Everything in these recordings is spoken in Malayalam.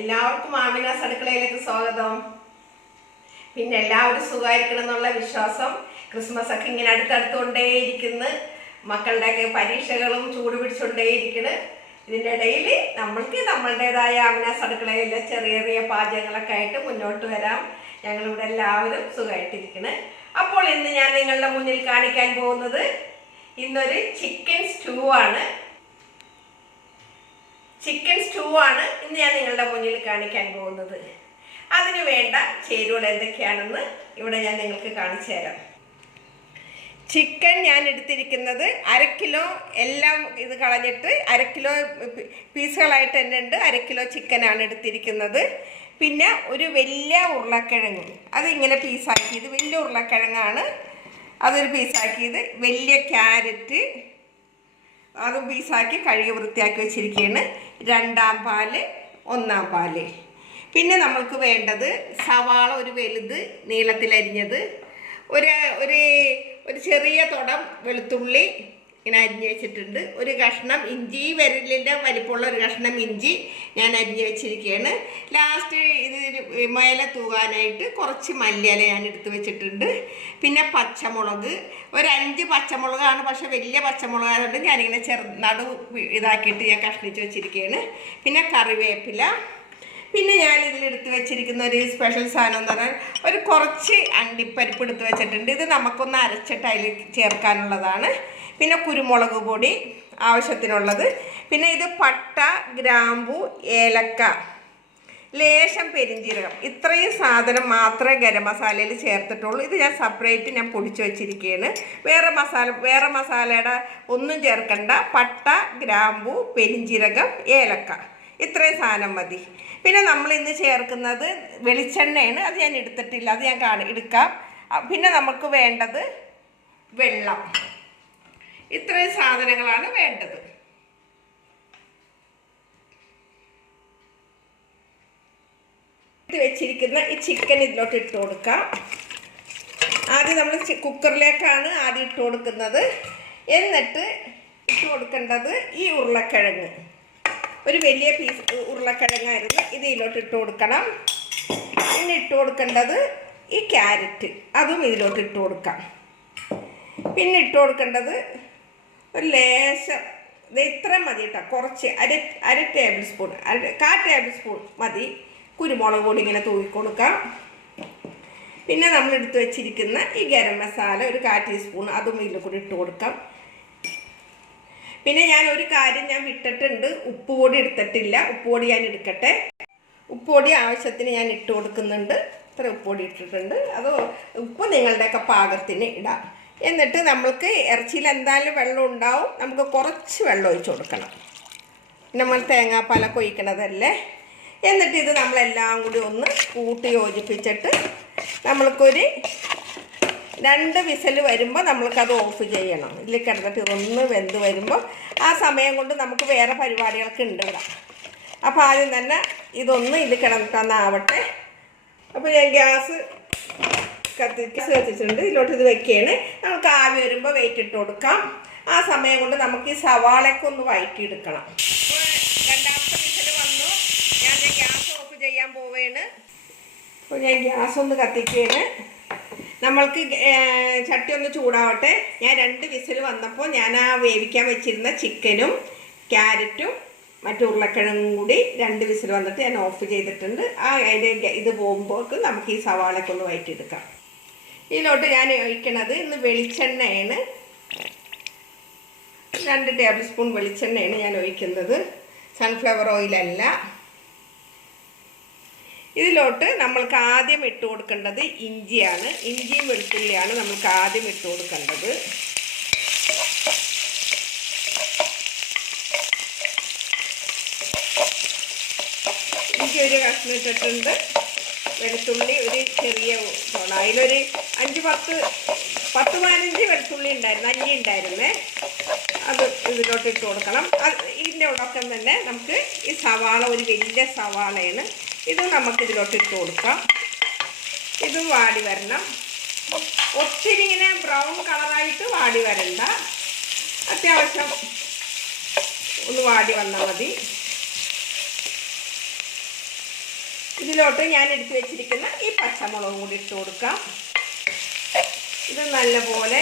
എല്ലാവർക്കും ആമിനാസ് അടുക്കളയിലേക്ക് സ്വാഗതം. പിന്നെ എല്ലാവരും സുഖമായിരിക്കണം എന്നുള്ള വിശ്വാസം. ക്രിസ്മസ് ഒക്കെ ഇങ്ങനെ അടുത്തടുത്തുകൊണ്ടേയിരിക്കുന്നു. മക്കളുടെയൊക്കെ പരീക്ഷകളും ചൂട് പിടിച്ചുകൊണ്ടേയിരിക്കുന്നു. ഇതിൻ്റെ ഇടയിൽ നമ്മളുടേതായ ആമിനാസ് അടുക്കളയിലെ ചെറിയ ചെറിയ പാചകങ്ങളൊക്കെ ആയിട്ട് മുന്നോട്ട് വരാം. ഞങ്ങളിവിടെ എല്ലാവരും സുഖമായിട്ടിരിക്കുന്നു. അപ്പോൾ ഇന്ന് ഞാൻ നിങ്ങളുടെ മുന്നിൽ കാണിക്കാൻ പോകുന്നത് ഇന്നൊരു ചിക്കൻ സ്റ്റൂ ആണ്. ഇന്ന് ഞാൻ നിങ്ങളുടെ മുന്നിൽ കാണിക്കാൻ പോകുന്നത്. അതിന് വേണ്ട ചേരുവകൾ എന്തൊക്കെയാണെന്ന് ഇവിടെ ഞാൻ നിങ്ങൾക്ക് കാണിച്ചു തരാം. ചിക്കൻ ഞാൻ എടുത്തിരിക്കുന്നത് 1/2 കിലോ, എല്ലാം ഇത് കളഞ്ഞിട്ട് 1/2 കിലോ പീസുകളായിട്ട് തന്നെ ഉണ്ട്. 1/2 കിലോ ചിക്കനാണ് എടുത്തിരിക്കുന്നത്. പിന്നെ ഒരു വലിയ ഉരുളക്കിഴങ്ങ്, അതിങ്ങനെ പീസാക്കിയത് വലിയ ഉരുളക്കിഴങ്ങാണ്, അതൊരു പീസാക്കിയത്. വലിയ ക്യാരറ്റ് അതും പീസാക്കി കഴുകി വൃത്തിയാക്കി വെച്ചിരിക്കുകയാണ്. 2-ാം പാല്, 1-ാം പാല്. പിന്നെ നമ്മൾക്ക് വേണ്ടത് സവാള ഒരു വലുത് നീളത്തിലരിഞ്ഞത്, ഒരു ചെറിയ തുടം വെളുത്തുള്ളി ഇങ്ങനെ അരിഞ്ഞ് വെച്ചിട്ടുണ്ട്. ഒരു കഷ്ണം ഇഞ്ചി, വിരലിൻ്റെ വലിപ്പമുള്ള ഒരു കഷ്ണം ഇഞ്ചി ഞാൻ അരിഞ്ഞ് വെച്ചിരിക്കുകയാണ്. ലാസ്റ്റ് ഇത് മേലെ തൂകാനായിട്ട് കുറച്ച് മല്ലിയില ഞാൻ എടുത്ത് വെച്ചിട്ടുണ്ട്. പിന്നെ പച്ചമുളക്, ഒരു 5 പച്ചമുളകാണ്, പക്ഷെ വലിയ മുളകായതുകൊണ്ട് ഞാനിങ്ങനെ നടു ഇതാക്കിയിട്ട് ഞാൻ കഷ്ണിച്ച് വെച്ചിരിക്കുകയാണ്. പിന്നെ കറിവേപ്പില. പിന്നെ ഞാൻ ഇതിലെടുത്ത് വെച്ചിരിക്കുന്ന ഒരു സ്പെഷ്യൽ സാധനം എന്ന് പറഞ്ഞാൽ ഒരു കുറച്ച് അണ്ടിപ്പരിപ്പ് എടുത്ത് വെച്ചിട്ടുണ്ട്. ഇത് നമുക്കൊന്ന് അരച്ചിട്ട് അതിൽ ചേർക്കാനുള്ളതാണ്. പിന്നെ കുരുമുളക് പൊടി ആവശ്യത്തിനുള്ളത്. പിന്നെ ഇത് പട്ട, ഗ്രാമ്പു, ഏലക്ക, ലേശം പെരിഞ്ജീരകം, ഇത്രയും സാധനം മാത്രമേ ഗരം മസാലയിൽ ചേർത്തിട്ടുള്ളൂ. ഇത് ഞാൻ സെപ്പറേറ്റ് ഞാൻ പൊടിച്ച് വെച്ചിരിക്കുകയാണ്. വേറെ മസാലയുടെ ഒന്നും ചേർക്കണ്ട. പട്ട, ഗ്രാമ്പു, പെരിഞ്ജീരകം, ഏലക്ക, ഇത്രയും സാധനം മതി. പിന്നെ നമ്മൾ ഇന്ന് ചേർക്കുന്നത് വെളിച്ചെണ്ണയാണ്. അത് ഞാൻ എടുത്തിട്ടില്ല, അത് ഞാൻ എടുക്കാം. പിന്നെ നമുക്ക് വേണ്ടത് വെള്ളം. ഇത്രയും സാധനങ്ങളാണ് വേണ്ടത്. വെച്ചിരിക്കുന്ന ഈ ചിക്കൻ ഇതിലോട്ട് ഇട്ട് കൊടുക്കാം. ആദ്യം നമ്മൾ കുക്കറിലേക്കാണ് ആദ്യം ഇട്ട് കൊടുക്കുന്നത്. എന്നിട്ട് ഇട്ട് കൊടുക്കേണ്ടത് ഈ ഉരുളക്കിഴങ്ങ്, ഒരു വലിയ പീസ് ഉരുളക്കിഴങ്ങായിരുന്നു, ഇത് ഇതിലോട്ട് ഇട്ട് കൊടുക്കണം. പിന്നെ ഇട്ട് കൊടുക്കേണ്ടത് ഈ ക്യാരറ്റ്, അതും ഇതിലോട്ട് ഇട്ട് കൊടുക്കാം. പിന്നെ ഇട്ട് കൊടുക്കേണ്ടത് ഒരു ലേശം, ഇത്ര മതി കേട്ടോ, കുറച്ച് അര ടേബിൾ സ്പൂൺ, 1/4 ടേബിൾ സ്പൂൺ മതി കുരുമുളക് പൊടി ഇങ്ങനെ തൂക്കി കൊടുക്കാം. പിന്നെ നമ്മൾ എടുത്ത് വെച്ചിരിക്കുന്ന ഈ ഗരം മസാല ഒരു 1/4 ടീസ്പൂൺ, അതും ഇതിൽ കൂടി ഇട്ട് കൊടുക്കാം. പിന്നെ ഞാൻ ഒരു കാര്യം ഞാൻ വിട്ടിട്ടുണ്ട്, ഉപ്പ് പൊടി എടുത്തിട്ടില്ല. ഉപ്പ് പൊടി ഞാൻ എടുക്കട്ടെ. ഉപ്പ് പൊടി ആവശ്യത്തിന് ഞാൻ ഇട്ട് കൊടുക്കുന്നുണ്ട്. ഇത്ര ഉപ്പ് പൊടി ഇട്ടിട്ടുണ്ട്. അത് ഉപ്പ് നിങ്ങളുടെയൊക്കെ പാകത്തിന് ഇടാം. എന്നിട്ട് നമ്മൾക്ക് ഇറച്ചിയിൽ എന്തായാലും വെള്ളം ഉണ്ടാവും, നമുക്ക് കുറച്ച് വെള്ളം ഒഴിച്ച് കൊടുക്കണം. നമ്മൾ തേങ്ങാപ്പാലൊക്കെ ഒഴിക്കണതല്ലേ. എന്നിട്ട് ഇത് നമ്മളെല്ലാം കൂടി ഒന്ന് കൂട്ടി യോജിപ്പിച്ചിട്ട് നമ്മൾക്കൊരു 2 വിസിൽ വരുമ്പോൾ നമ്മൾക്കത് ഓഫ് ചെയ്യണം. ഇതിൽ കിടന്നിട്ട് ഇതൊന്ന് വെന്ത് വരുമ്പോൾ ആ സമയം കൊണ്ട് നമുക്ക് വേറെ പരിപാടികളൊക്കെ ഉണ്ട് ഇവിടെ. അപ്പോൾ ആദ്യം തന്നെ ഇതൊന്ന് ഇതിൽ കിടന്നിട്ടൊന്നാവട്ടെ. അപ്പോൾ ഞാൻ ഗ്യാസ് കത്തിച്ചിട്ടുണ്ട്. ഇതിലോട്ട് ഇത് വെക്കുകയാണ്. നമുക്ക് ആവി വരുമ്പോൾ വെയിറ്റ് ഇട്ട് കൊടുക്കാം. ആ സമയം കൊണ്ട് നമുക്ക് ഈ സവാളയൊക്കെ ഒന്ന് വഴറ്റിയെടുക്കണം. അപ്പോൾ 2ാമത്തെ വിസിൽ വന്നു. ഞാൻ ഗ്യാസ് ഓഫ് ചെയ്യാൻ പോവുകയാണ്. അപ്പോൾ ഞാൻ ഗ്യാസ് ഒന്ന് കത്തിക്കുകയാണ്. നമ്മൾക്ക് ചട്ടി ഒന്ന് ചൂടാവട്ടെ. ഞാൻ 2 വിസിൽ വന്നപ്പോൾ ഞാൻ ആ വേവിക്കാൻ വെച്ചിരുന്ന ചിക്കനും ക്യാരറ്റും മറ്റു ഉരുളക്കിഴങ്ങും കൂടി 2 വിസിൽ വന്നിട്ട് ഞാൻ ഓഫ് ചെയ്തിട്ടുണ്ട്. അതിൻ്റെ ഇത് പോകുമ്പോൾ നമുക്ക് ഈ സവാളയൊക്കെ ഒന്ന് വഴറ്റിയെടുക്കാം. ഇതിലോട്ട് ഞാൻ ഒഴിക്കണത് ഇന്ന് വെളിച്ചെണ്ണയാണ്. 2 ടേബിൾ സ്പൂൺ വെളിച്ചെണ്ണയാണ് ഞാൻ ഒഴിക്കുന്നത്, സൺഫ്ലവർ ഓയിലല്ല. ഇതിലോട്ട് നമ്മൾക്ക് ആദ്യം ഇട്ട് കൊടുക്കേണ്ടത് ഇഞ്ചിയാണ്. ഇഞ്ചിയും വെളുത്തുള്ളിയാണ് നമ്മൾക്ക് ആദ്യം ഇട്ട് കൊടുക്കേണ്ടത്. ഇഞ്ചി ഒരു കഷ്ണം ഇട്ടിട്ടുണ്ട്. വെളുത്തുള്ളി ഒരു ചെറിയ തോണ, അതിലൊരു 5-10-15 വെളുത്തുള്ളി ഉണ്ടായിരുന്നു, അല്ലി ഉണ്ടായിരുന്നേ. അത് ഇതിലോട്ട് ഇട്ട് കൊടുക്കണം. ഇതിൻ്റെ ഒടക്കം തന്നെ നമുക്ക് ഈ സവാള, ഒരു വലിയ സവാളയാണ്, ഇത് നമുക്കിതിലോട്ട് ഇട്ട് കൊടുക്കാം. ഇതും വാടി വരണം. ഒത്തിരി ഇങ്ങനെ ബ്രൗൺ കളറായിട്ട് വാടി വരണ്ട, അത്യാവശ്യം ഒന്ന് വാടി വന്നാൽ മതി. ഇതിലോട്ട് ഞാൻ എടുത്ത് വെച്ചിരിക്കുന്ന ഈ പച്ചമുളകും കൂടി ഇട്ട് കൊടുക്കാം. ഇത് നല്ലപോലെ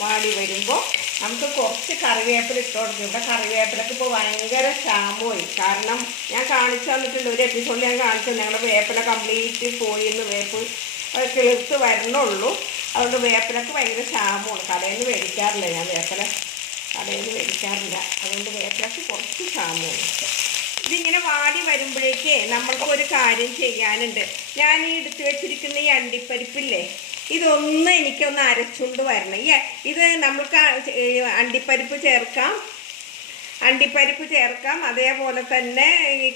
വാടി വരുമ്പോൾ നമുക്ക് കുറച്ച് കറിവേപ്പില ഇട്ട് കൊടുക്കും. ഇവിടെ കറിവേപ്പിലക്ക് ഇപ്പോൾ ഭയങ്കര ക്ഷാമമായി. കാരണം ഞാൻ കാണിച്ചു തന്നിട്ടുണ്ട്, ഒരു എപ്പിസോഡിൽ ഞാൻ കാണിച്ചു ഞങ്ങളുടെ വേപ്പില കംപ്ലീറ്റ് പോയി എന്ന്, വേപ്പ് അത് കിളിർത്ത് വരണുള്ളൂ. അതുകൊണ്ട് വേപ്പിലക്ക് ഭയങ്കര ക്ഷാമമാണ്. കടയിൽ നിന്ന് മേടിക്കാറില്ല, ഞാൻ വേപ്പില കടയിൽ നിന്ന് മേടിക്കാറില്ല. അതുകൊണ്ട് വേപ്പിലക്ക് കുറച്ച് ക്ഷാമമാണ്. ഇതിങ്ങനെ വാടി വരുമ്പോഴേക്ക് നമ്മൾക്കൊരു കാര്യം ചെയ്യാനുണ്ട്. ഞാൻ ഈ എടുത്ത് വെച്ചിരിക്കുന്ന ഈ അണ്ടിപ്പരിപ്പില്ലേ, ഇതൊന്ന് എനിക്കൊന്ന് അരച്ചുകൊണ്ട് വരണം. ഇത് നമ്മൾക്ക് അണ്ടിപ്പരിപ്പ് ചേർക്കാം, അതേപോലെ തന്നെ ഈ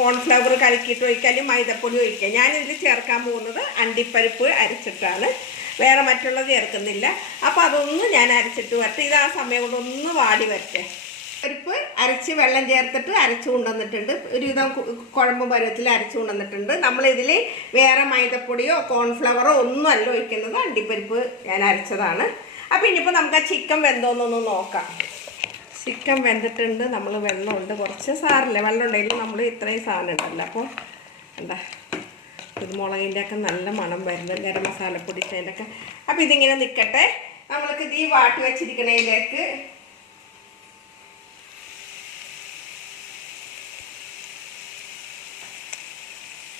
കോൺഫ്ലവർ കലക്കിയിട്ട് ഒഴിക്കാനും മൈദപ്പൊടി ഒഴിക്കുക. ഞാനിതിൽ ചേർക്കാൻ പോകുന്നത് അണ്ടിപ്പരിപ്പ് അരച്ചിട്ടാണ്, വേറെ മറ്റുള്ളത് ചേർക്കുന്നില്ല. അപ്പോൾ അതൊന്ന് ഞാൻ അരച്ചിട്ട് വരട്ടെ. ഇത് ആ സമയം കൊണ്ട് ഒന്ന് വാടി വരട്ടെ. പരിപ്പ് അരച്ച് വെള്ളം ചേർത്തിട്ട് അരച്ചു കൊണ്ടുവന്നിട്ടുണ്ട്. ഒരുവിധം കുഴമ്പ് പരുവത്തിൽ അരച്ചു കൊണ്ടുവന്നിട്ടുണ്ട്. നമ്മളിതിൽ വേറെ മൈദപ്പൊടിയോ കോൺഫ്ലവറോ ഒന്നും അല്ല ഒഴിക്കുന്നത്, അണ്ടിപ്പരിപ്പ് ഞാൻ അരച്ചതാണ്. അപ്പോൾ ഇനിയിപ്പോൾ നമുക്ക് ആ ചിക്കൻ വെന്തോന്നൊന്ന് നോക്കാം. ചിക്കൻ വെന്തിട്ടുണ്ട്. നമ്മൾ വെള്ളമുണ്ട് കുറച്ച്, സാറില്ല വെള്ളം ഉണ്ടെങ്കിലും നമ്മൾ ഇത്രയും സാധനം ഉണ്ടല്ലോ. അപ്പോൾ എന്താ കുരുമുളകിൻ്റെ ഒക്കെ നല്ല മണം വരുന്നത്, ഗരം മസാലപ്പൊടി അതിൻ്റെ ഒക്കെ. അപ്പോൾ ഇതിങ്ങനെ നിൽക്കട്ടെ. നമ്മൾക്ക് ഇത് ഈ വാട്ടി വെച്ചിരിക്കണതിലേക്ക്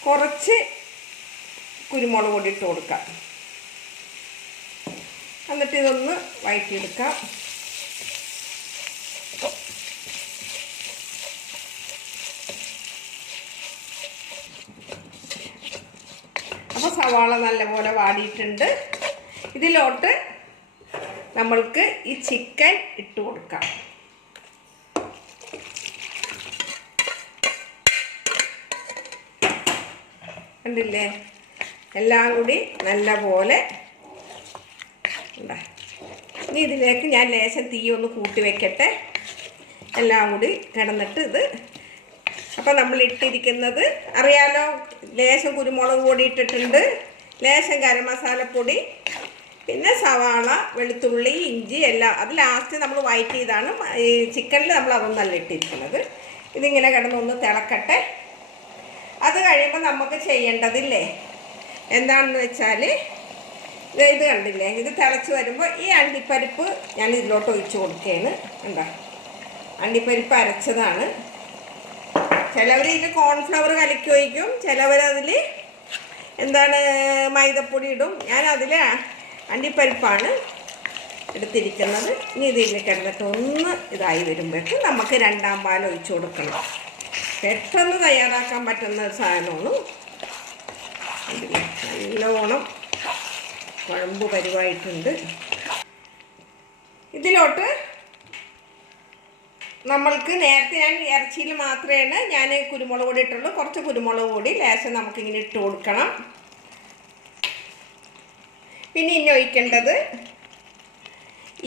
കുറച്ച് കുരുമുളക് പൊടി ഇട്ട് കൊടുക്കാം. എന്നിട്ട് ഇതൊന്ന് വഴറ്റിയെടുക്കാം. അപ്പോൾ സവാള നല്ലപോലെ വാടിയിട്ടുണ്ട്. ഇതിലോട്ട് നമ്മൾക്ക് ഈ ചിക്കൻ ഇട്ട് കൊടുക്കാം. കണ്ടില്ലേ, എല്ലാം കൂടി നല്ലപോലെ ഇനി ഇതിലേക്ക് ഞാൻ ലേശം തീ ഒന്ന് കൂട്ടി വെക്കട്ടെ. എല്ലാം കൂടി കിടന്നിട്ട് ഇത് അപ്പോൾ നമ്മൾ ഇട്ടിരിക്കുന്നത് അറിയാലോ, ലേശം കുരുമുളക് പൊടി ഇട്ടിട്ടുണ്ട്, ലേശം ഗരം മസാലപ്പൊടി, പിന്നെ സവാള, വെളുത്തുള്ളി, ഇഞ്ചി എല്ലാം. അത് ലാസ്റ്റ് നമ്മൾ വഴറ്റി ചെയ്താണ്. ഈ ചിക്കനിൽ നമ്മൾ അതൊന്നല്ല ഇട്ടിരിക്കുന്നത്. ഇതിങ്ങനെ കിടന്നൊന്ന് തിളക്കട്ടെ. അത് കഴിയുമ്പോൾ നമുക്ക് ചെയ്യേണ്ടതില്ലേ എന്താണെന്ന് വെച്ചാൽ, ഇത് കണ്ടില്ലേ, ഇത് തിളച്ച് വരുമ്പോൾ ഈ അണ്ടിപ്പരിപ്പ് ഞാൻ ഇതിലോട്ട് ഒഴിച്ച് കൊടുക്കുകയാണ്. എന്താ അണ്ടിപ്പരിപ്പ് അരച്ചതാണ്. ചിലവർ ഇതിൽ കോൺഫ്ലവർ കലക്കി ഒഴിക്കും, ചിലവരതിൽ എന്താണ് മൈദപ്പൊടി ഇടും. ഞാൻ അതിൽ അണ്ടിപ്പരിപ്പാണ് എടുത്തിരിക്കുന്നത്. ഇനി ഇതിൽ കിടന്നിട്ട് ഒന്ന് ഇതായി വരുമ്പോഴേക്ക് നമുക്ക് രണ്ടാം പാൽ ഒഴിച്ച് കൊടുക്കണം. പെട്ടെന്ന് തയ്യാറാക്കാൻ പറ്റുന്ന ഒരു സാധനമാണ്. നല്ലോണം കുഴമ്പ് പരിവായിട്ടുണ്ട്. ഇതിലോട്ട് നമ്മൾക്ക് നേരത്തെ ഞാൻ ഇറച്ചിയിൽ മാത്രമേ ഞാൻ കുരുമുളക് പൊടി ഇട്ടുള്ളൂ. കുറച്ച് കുരുമുളക് പൊടി ലേശം നമുക്കിങ്ങനെ ഇട്ട് കൊടുക്കണം. പിന്നെ ഇനി ഒഴിക്കേണ്ടത്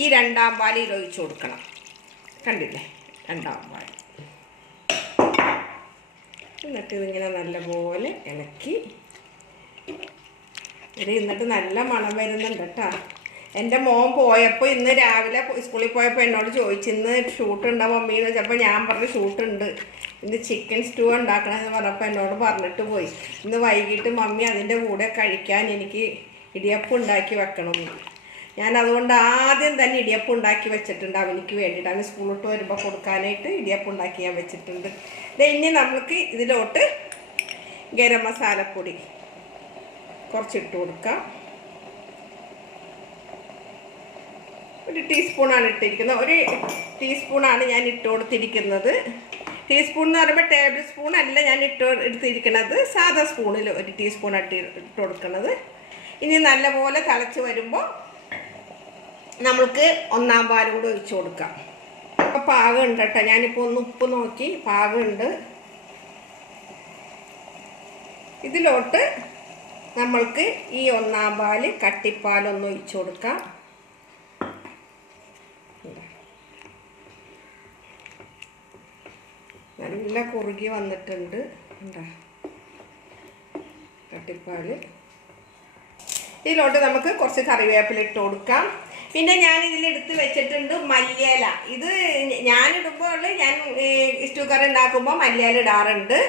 ഈ രണ്ടാം പാലിൽ ഒഴിച്ച് കൊടുക്കണം. കണ്ടില്ലേ, രണ്ടാം പാൽ. എന്നിട്ട് ഇതിങ്ങനെ നല്ലപോലെ ഇളക്കി എന്നിട്ട് നല്ല മണം വരുന്നുണ്ട് കേട്ടോ. എൻ്റെ മോൻ പോയപ്പോൾ ഇന്ന് രാവിലെ സ്കൂളിൽ പോയപ്പോൾ എന്നോട് ചോദിച്ചു, ഇന്ന് ഷൂട്ട് ഉണ്ടാവും മമ്മീന്ന് വെച്ചപ്പോൾ ഞാൻ പറഞ്ഞു ഷൂട്ടുണ്ട്, ഇന്ന് ചിക്കൻ സ്റ്റൂ ഉണ്ടാക്കണമെന്ന് പറഞ്ഞപ്പോൾ എന്നോട് പറഞ്ഞിട്ട് പോയി. ഇന്ന് വൈകിട്ട് മമ്മി അതിൻ്റെ കൂടെ കഴിക്കാൻ എനിക്ക് ഇടിയപ്പം ഉണ്ടാക്കി വെക്കണം. ഞാൻ അതുകൊണ്ട് ആദ്യം തന്നെ ഇടിയപ്പം ഉണ്ടാക്കി വെച്ചിട്ടുണ്ട് അവനിക്ക് വേണ്ടിയിട്ട്. അവന് സ്കൂളിലോട്ട് വരുമ്പോൾ കൊടുക്കാനായിട്ട് ഇടിയപ്പം ഉണ്ടാക്കി ഞാൻ വെച്ചിട്ടുണ്ട്. ഇനി നമുക്ക് ഇതിലോട്ട് ഗരം മസാലപ്പൊടി കുറച്ചിട്ട് കൊടുക്കാം. ഒരു ടീസ്പൂണാണ് ഇട്ടിരിക്കുന്നത്. ഒരു ടീസ്പൂണാണ് ഞാൻ ഇട്ട് കൊടുത്തിരിക്കുന്നത്. ടീസ്പൂൺ എന്ന് പറയുമ്പോൾ ടേബിൾ സ്പൂൺ അല്ല ഞാൻ എടുത്തിരിക്കുന്നത്, സാധാ സ്പൂണിൽ ഒരു ടീസ്പൂൺ ഇട്ട് കൊടുക്കുന്നത്. ഇനി നല്ലപോലെ തിളച്ച് വരുമ്പോൾ നമ്മൾക്ക് ഒന്നാം പാലും കൂടെ ഒഴിച്ച് കൊടുക്കാം. അപ്പോൾ പാകമുണ്ട് കേട്ടോ. ഞാനിപ്പോൾ ഒന്ന് ഉപ്പ് നോക്കി പാകമുണ്ട്. ഇതിലോട്ട് നമ്മൾക്ക് ഈ ഒന്നാം പാല് കട്ടിപ്പാലൊന്ന് ഒഴിച്ച് കൊടുക്കാം. നല്ല കുറുകി വന്നിട്ടുണ്ട്. എന്താ കട്ടിപ്പാല്. ഇതിലോട്ട് നമുക്ക് കുറച്ച് കറിവേപ്പില ഇട്ട് കൊടുക്കാം. പിന്നെ ഞാൻ ഇതിലെടുത്ത് വെച്ചിട്ടുണ്ട് മല്ലിയില. ഇത് ഞാനിടുമ്പോൾ ഞാൻ സ്റ്റൂ കറി ഉണ്ടാക്കുമ്പോൾ മല്ലിയില ഇടാറുണ്ട്.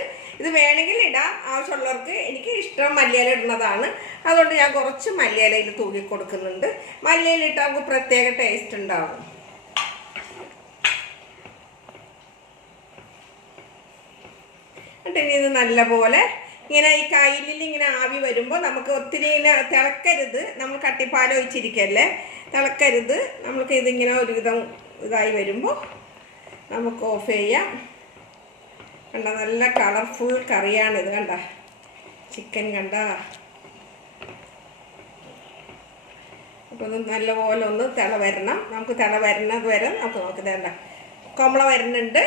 ഇത് വേണമെങ്കിൽ ഇടാം, ആവശ്യമുള്ളവർക്ക്. എനിക്ക് ഇഷ്ടം മല്ലിയില ഇടുന്നതാണ്, അതുകൊണ്ട് ഞാൻ കുറച്ച് മല്ലിയിലയിൽ തൂക്കി കൊടുക്കുന്നുണ്ട്. മല്ലിയില ഇട്ടാൽ നമുക്ക് പ്രത്യേക ടേസ്റ്റ് ഉണ്ടാകും. എന്നിട്ട് ഇനി ഇത് നല്ലപോലെ ഇങ്ങനെ ഈ കയ്യിൽ ഇങ്ങനെ ആവി വരുമ്പോൾ നമുക്ക് ഒത്തിരി ഇങ്ങനെ തിളക്കരുത്. നമ്മൾ കട്ടിപ്പാൽ ഒഴിച്ചിരിക്കല്ലേ, തിളക്കരുത്. നമുക്ക് ഇതിങ്ങനെ ഒരുവിധം ഇതായി വരുമ്പോൾ നമുക്ക് ഓഫ് ചെയ്യാം. കണ്ട, നല്ല കളർഫുൾ കറിയാണിത്. കണ്ട, ചിക്കൻ കണ്ട. അപ്പോൾ ഒന്ന് നല്ലപോലെ ഒന്ന് തിള വരണം. നമുക്ക് തിള വരുന്നത് വരെ നമുക്ക് നോക്കിതേണ്ട കൊമള വരുന്നുണ്ട്.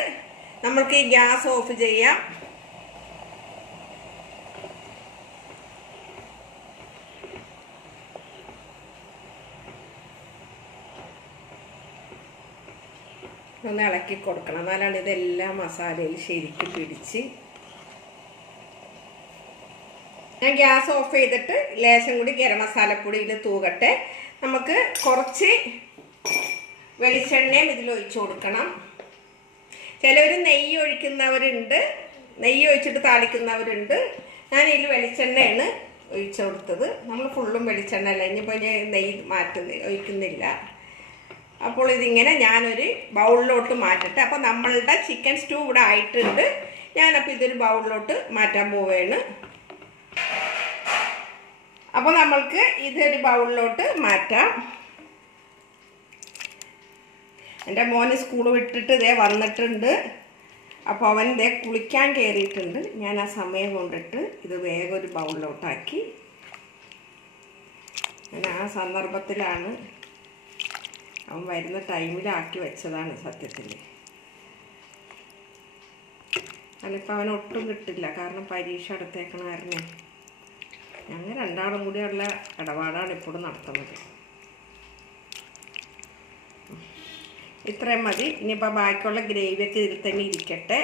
നമ്മൾക്ക് ഈ ഗ്യാസ് ഓഫ് ചെയ്യാം. ഒന്ന് ഇളക്കി കൊടുക്കണം, എന്നാലാണ് ഇതെല്ലാം മസാലയിൽ ശരിക്കും പിടിച്ച്. ഞാൻ ഗ്യാസ് ഓഫ് ചെയ്തിട്ട് ലേശം കൂടി ഗരം മസാലപ്പൊടിയിൽ തൂകട്ടെ. നമുക്ക് കുറച്ച് വെളിച്ചെണ്ണയും ഇതിലൊഴിച്ച് കൊടുക്കണം. ചിലവർ നെയ്യ് ഒഴിക്കുന്നവരുണ്ട്, നെയ്യ് ഒഴിച്ചിട്ട് താളിക്കുന്നവരുണ്ട്. ഞാൻ ഇതിൽ വെളിച്ചെണ്ണയാണ് ഒഴിച്ചു കൊടുത്തത്. നമ്മൾ ഫുള്ളും വെളിച്ചെണ്ണ അല്ല, ഇനിയിപ്പോൾ ഞാൻ നെയ്യ് ഒഴിക്കുന്നില്ല. അപ്പോൾ ഇതിങ്ങനെ ഞാനൊരു ബൗളിലോട്ട് മാറ്റട്ടെ. അപ്പോൾ നമ്മളുടെ ചിക്കൻ സ്റ്റൂ ഇവിടെ ആയിട്ടുണ്ട്. ഞാനപ്പോൾ ഇതൊരു ബൗളിലോട്ട് മാറ്റാൻ പോവുകയാണ്. അപ്പോൾ നമ്മൾക്ക് ഇതൊരു ബൗളിലോട്ട് മാറ്റാം. എൻ്റെ മോന് സ്കൂൾ വിട്ടിട്ട് ഇതേ വന്നിട്ടുണ്ട്. അപ്പോൾ അവൻ ഇതേ കുളിക്കാൻ കയറിയിട്ടുണ്ട്. ഞാൻ ആ സമയം കൊണ്ടിട്ട് ഇത് വേഗം ഒരു ബൗളിലോട്ടാക്കി. ഞാൻ ആ സന്ദർഭത്തിലാണ്, അവൻ വരുന്ന ടൈമിലാക്കി വെച്ചതാണ് സത്യത്തിൽ. അതിപ്പോൾ അവൻ ഒട്ടും കിട്ടില്ല, കാരണം പരീക്ഷ അടുത്തേക്കണ കാരണം ഞങ്ങൾ രണ്ടാളും കൂടിയുള്ള ഇടപാടാണ് ഇപ്പോഴും നടത്തുന്നത്. ഇത്രയും മതി. ഇനിയിപ്പോൾ ബാക്കിയുള്ള ഗ്രേവിയൊക്കെ ഇതിൽ തന്നെ ഇരിക്കട്ടെ.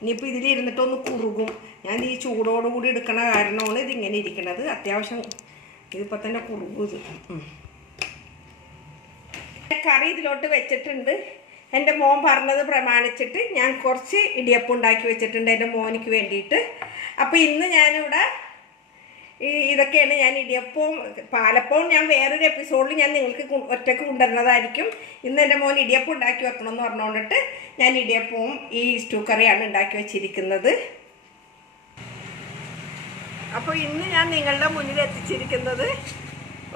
ഇനിയിപ്പോൾ ഇതിലിരുന്നിട്ടൊന്ന് കുറുകും. ഞാൻ ഈ ചൂടോടുകൂടി എടുക്കണ കാരണമാണ് ഇതിങ്ങനെ ഇരിക്കണത്. അത്യാവശ്യം ഇതിപ്പോൾ തന്നെ കുറുകും ഇത്. കറി ഇതിലോട്ട് വെച്ചിട്ടുണ്ട്. എൻ്റെ മോൻ പറഞ്ഞത് പ്രമാണിച്ചിട്ട് ഞാൻ കുറച്ച് ഇടിയപ്പം ഉണ്ടാക്കി വെച്ചിട്ടുണ്ട് എൻ്റെ മോനിക്ക് വേണ്ടിയിട്ട്. അപ്പോൾ ഇന്ന് ഞാനിവിടെ ഇതൊക്കെയാണ് ഞാൻ ഇടിയപ്പവും പാലപ്പവും ഞാൻ വേറൊരു എപ്പിസോഡിൽ ഞാൻ നിങ്ങൾക്ക് ഒറ്റയ്ക്ക് കൊണ്ടുവരുന്നതായിരിക്കും. ഇന്ന് എൻ്റെ മോൻ ഇടിയപ്പം ഉണ്ടാക്കി വെക്കണമെന്ന് പറഞ്ഞുകൊണ്ടിട്ട് ഞാൻ ഇടിയപ്പവും ഈ സ്റ്റൂ കറിയാണ് ഉണ്ടാക്കി വെച്ചിരിക്കുന്നത്. അപ്പോൾ ഇന്ന് ഞാൻ നിങ്ങളുടെ മുന്നിൽ എത്തിച്ചിരിക്കുന്നത്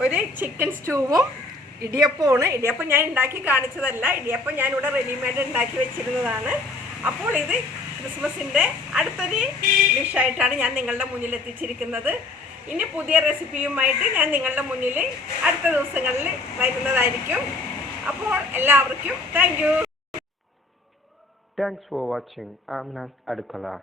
ഒരു ചിക്കൻ സ്റ്റൂവും ഇടിയപ്പമാണ്. ഇടിയപ്പം ഞാൻ ഉണ്ടാക്കി കാണിച്ചതല്ല, ഇടിയപ്പം ഞാനിവിടെ റെഡിമെയ്ഡ് ഉണ്ടാക്കി വെച്ചിരുന്നതാണ്. അപ്പോൾ ഇത് ക്രിസ്മസിൻ്റെ അടുത്തൊരു ഡിഷായിട്ടാണ് ഞാൻ നിങ്ങളുടെ മുന്നിൽ എത്തിച്ചിരിക്കുന്നത്. ഇനി പുതിയ റെസിപ്പിയുമായിട്ട് ഞാൻ നിങ്ങളുടെ മുന്നിൽ അടുത്ത ദിവസങ്ങളിൽ വരുന്നതായിരിക്കും. അപ്പോൾ എല്ലാവർക്കും thank you. Thanks for watching AMINAS ADUKKALA.